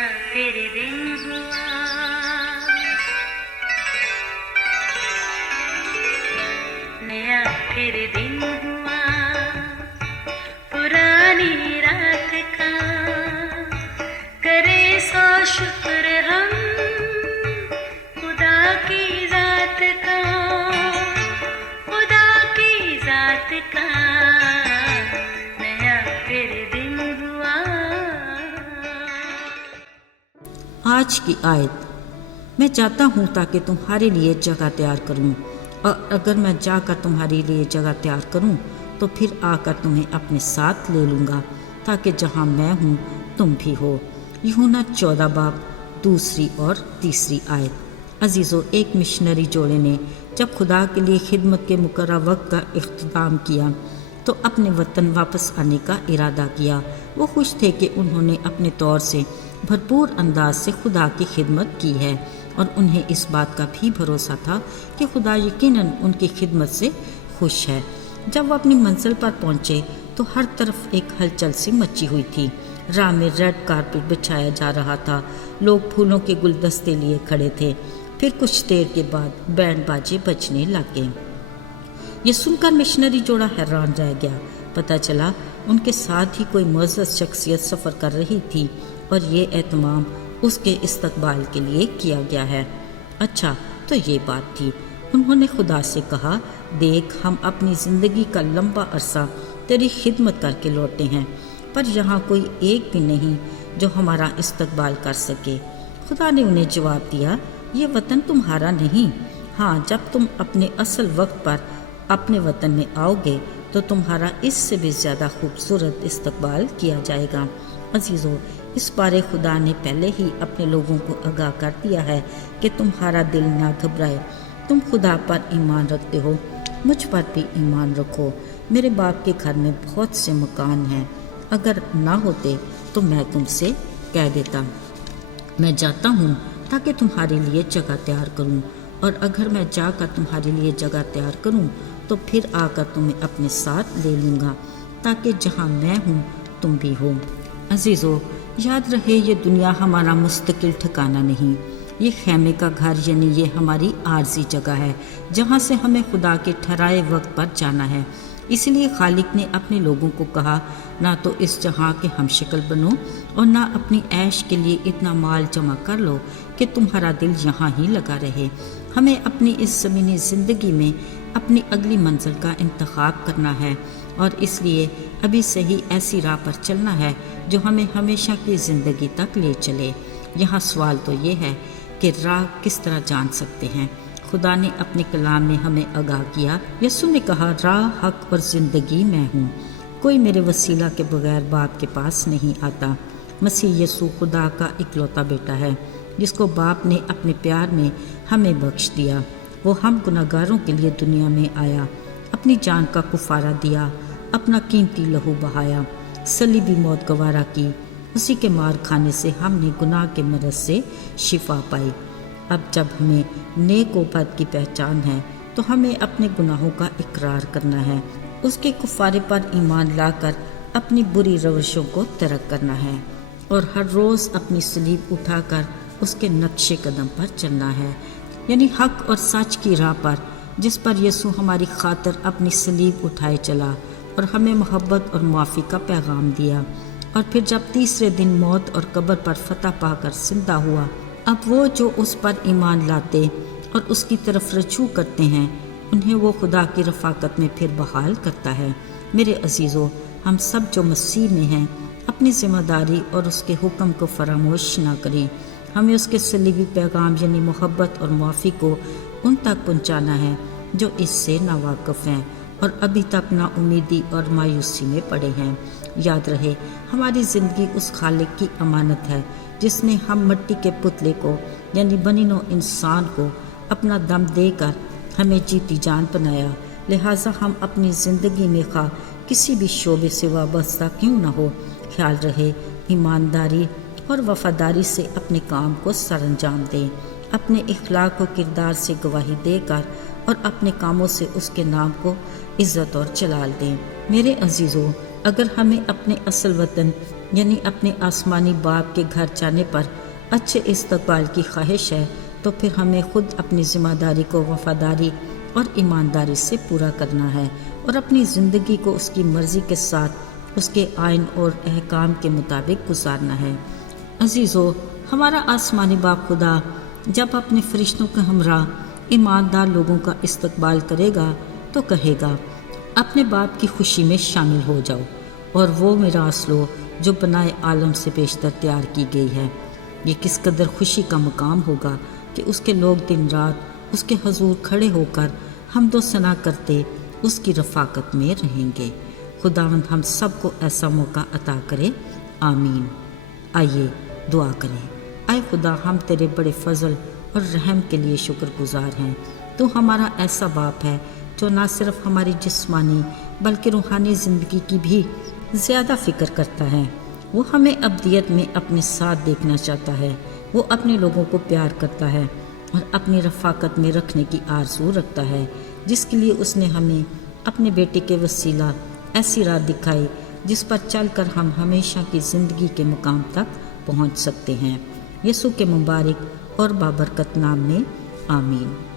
नया फिर दिन हुआ, नया फिर दिन हुआ, पुरानी रात का करे सो शुक्र हम खुदा की जात का, खुदा की जात का नया फिर दिन हुआ। आज की आयत, मैं जाता हूँ ताकि तुम्हारे लिए जगह तैयार करूँ, और अगर मैं जाकर तुम्हारे लिए जगह तैयार करूँ तो फिर आकर तुम्हें अपने साथ ले लूँगा, ताकि जहाँ मैं हूँ तुम भी हो। यूहन्ना 14 बाब 2 और 3 आयत। अजीज़ों, एक मिशनरी जोड़े ने जब खुदा के लिए खिदमत के मुकर्रर वक्त का इख्तिताम किया तो अपने वतन वापस आने का इरादा किया। वो खुश थे कि उन्होंने अपने तौर से भरपूर अंदाज से खुदा की खिदमत की है, और उन्हें इस बात का भी भरोसा था कि खुदा यकीनन उनकी खिदमत से खुश है। जब वो अपनी मंजिल पर पहुंचे तो हर तरफ एक हलचल सी मची हुई थी। राह में रेड कारपेट बिछाया जा रहा था, लोग फूलों के गुलदस्ते लिए खड़े थे। फिर कुछ देर के बाद बैंड बाजे बजने लगे। ये सुनकर मिशनरी जोड़ा हैरान रह गया। पता चला उनके साथ ही कोई मुअज़्ज़ज़ शख्सियत सफ़र कर रही थी, और ये एहतमाम उसके इस्तकबाल के लिए किया गया है। अच्छा, तो ये बात थी। उन्होंने खुदा से कहा, देख, हम अपनी ज़िंदगी का लंबा अरसा तेरी खिदमत करके लौटे हैं, पर यहाँ कोई एक भी नहीं जो हमारा इस्तकबाल कर सके। खुदा ने उन्हें जवाब दिया, ये वतन तुम्हारा नहीं। हाँ, जब तुम अपने असल वक्त पर अपने वतन में आओगे तो तुम्हारा इससे भी ज़्यादा खूबसूरत इस्तकबाल किया जाएगा। अजीज़ों, इस बारे खुदा ने पहले ही अपने लोगों को आगाह कर दिया है कि तुम्हारा दिल ना घबराए। तुम खुदा पर ईमान रखते हो, मुझ पर भी ईमान रखो। मेरे बाप के घर में बहुत से मकान हैं, अगर ना होते तो मैं तुमसे कह देता। मैं जाता हूँ ताकि तुम्हारे लिए जगह तैयार करूँ, और अगर मैं जाकर तुम्हारे लिए जगह तैयार करूँ तो फिर आकर तुम्हें अपने साथ ले लूँगा, ताकि जहाँ मैं हूँ तुम भी हो। अजीज़ों, याद रहे, ये दुनिया हमारा मुस्तकिल ठिकाना नहीं। ये खैमे का घर यानी ये हमारी आर्जी जगह है, जहाँ से हमें खुदा के ठहराए वक्त पर जाना है। इसलिए खालिक ने अपने लोगों को कहा, ना तो इस जहाँ के हमशक्ल बनो और ना अपनी ऐश के लिए इतना माल जमा कर लो कि तुम्हारा दिल यहाँ ही लगा रहे। हमें अपनी इस ज़मीनी ज़िंदगी में अपनी अगली मंजिल का इंतखाब करना है, और इसलिए अभी से ही ऐसी राह पर चलना है जो हमें हमेशा की ज़िंदगी तक ले चले। यहाँ सवाल तो ये है कि राह किस तरह जान सकते हैं। खुदा ने अपने कलाम में हमें आगाह किया। यीशु ने कहा, राह, हक और ज़िंदगी मैं हूँ, कोई मेरे वसीला के बगैर बाप के पास नहीं आता। मसीह यीशु खुदा का इकलौता बेटा है, जिसको बाप ने अपने प्यार में हमें बख्श दिया। वो हम गुनहगारों के लिए दुनिया में आया, अपनी जान का कुफारा दिया, अपना कीमती लहू बहाया, सलीबी मौत गवारा की। उसी के मार खाने से हमने गुनाह के मरज़ से शिफा पाई। अब जब हमें नेक व बद की पहचान है तो हमें अपने गुनाहों का इकरार करना है, उसके कुफारे पर ईमान लाकर अपनी बुरी रवशों को तर्क करना है, और हर रोज़ अपनी सलीब उठाकर उसके नक्शे कदम पर चलना है, यानी हक और सच की राह पर, जिस पर यीशु हमारी खातिर अपनी सलीब उठाए चला और हमें मोहब्बत और माफ़ी का पैगाम दिया। और फिर जब तीसरे दिन मौत और कब्र पर फतह पाकर जिंदा हुआ, अब वो जो उस पर ईमान लाते और उसकी तरफ रजू करते हैं, उन्हें वो खुदा की रफ़ाकत में फिर बहाल करता है। मेरे अजीज़ों, हम सब जो मसीह में हैं, अपनी ज़िम्मेदारी और उसके हुक्म को फरामोश ना करें। हमें उसके सलीबी पैगाम यानी मोहब्बत और माफ़ी को उन तक पहुँचाना है जो इससे नावाकिफ़ हैं और अभी तक नाउमीदी और मायूसी में पड़े हैं। याद रहे, हमारी ज़िंदगी उस खालिक की अमानत है जिसने हम मिट्टी के पुतले को यानी बनीनो इंसान को अपना दम देकर हमें जीती जान बनाया। लिहाजा हम अपनी ज़िंदगी में खा किसी भी शोबे से वाबस्ता क्यों न हो, ख्याल रहे, ईमानदारी और वफादारी से अपने काम को सरअंजाम दें, अपने इखलाक और किरदार से गवाही देकर और अपने कामों से उसके नाम को इज़्ज़त और जलाल दें। मेरे अजीज़ों, अगर हमें अपने असल वतन یعنی اپنے آسمانی باپ کے گھر جانے پر اچھے استقبال کی خواہش ہے، تو پھر ہمیں خود اپنی ذمہ داری کو وفاداری اور ایمانداری سے پورا کرنا ہے اور اپنی زندگی کو اس کی مرضی کے ساتھ اس کے آئین اور احکام کے مطابق گزارنا ہے۔ عزیزو، ہمارا آسمانی باپ خدا جب اپنے فرشتوں کے ہمراہ ایماندار لوگوں کا استقبال کرے گا تو کہے گا، اپنے باپ کی خوشی میں شامل ہو جاؤ اور وہ میراث لو جو بنائے عالم سے بیشتر تیار کی گئی ہے۔ یہ کس قدر خوشی کا مقام ہوگا کہ اس کے لوگ دن رات اس کے حضور کھڑے ہو کر حمد و ثنا کرتے اس کی رفاقت میں رہیں گے۔ خداوند ہم سب کو ایسا موقع عطا کرے، آمین۔ آئیے دعا کریں۔ اے خدا، ہم تیرے بڑے فضل اور رحم کے لیے شکر گزار ہیں۔ تو ہمارا ایسا باپ ہے جو نہ صرف ہماری جسمانی بلکہ روحانی زندگی کی بھی زیادہ فکر کرتا ہے۔ وہ ہمیں ابدیت میں اپنے ساتھ دیکھنا چاہتا ہے۔ وہ اپنے لوگوں کو پیار کرتا ہے اور اپنی رفاقت میں رکھنے کی آرزو رکھتا ہے، جس کے لیے اس نے ہمیں اپنے بیٹے کے وسیلہ ایسی راہ دکھائی جس پر چل کر ہم ہمیشہ کی زندگی کے مقام تک پہنچ سکتے ہیں۔ یسوع کے مبارک اور بابرکت نام میں، آمین۔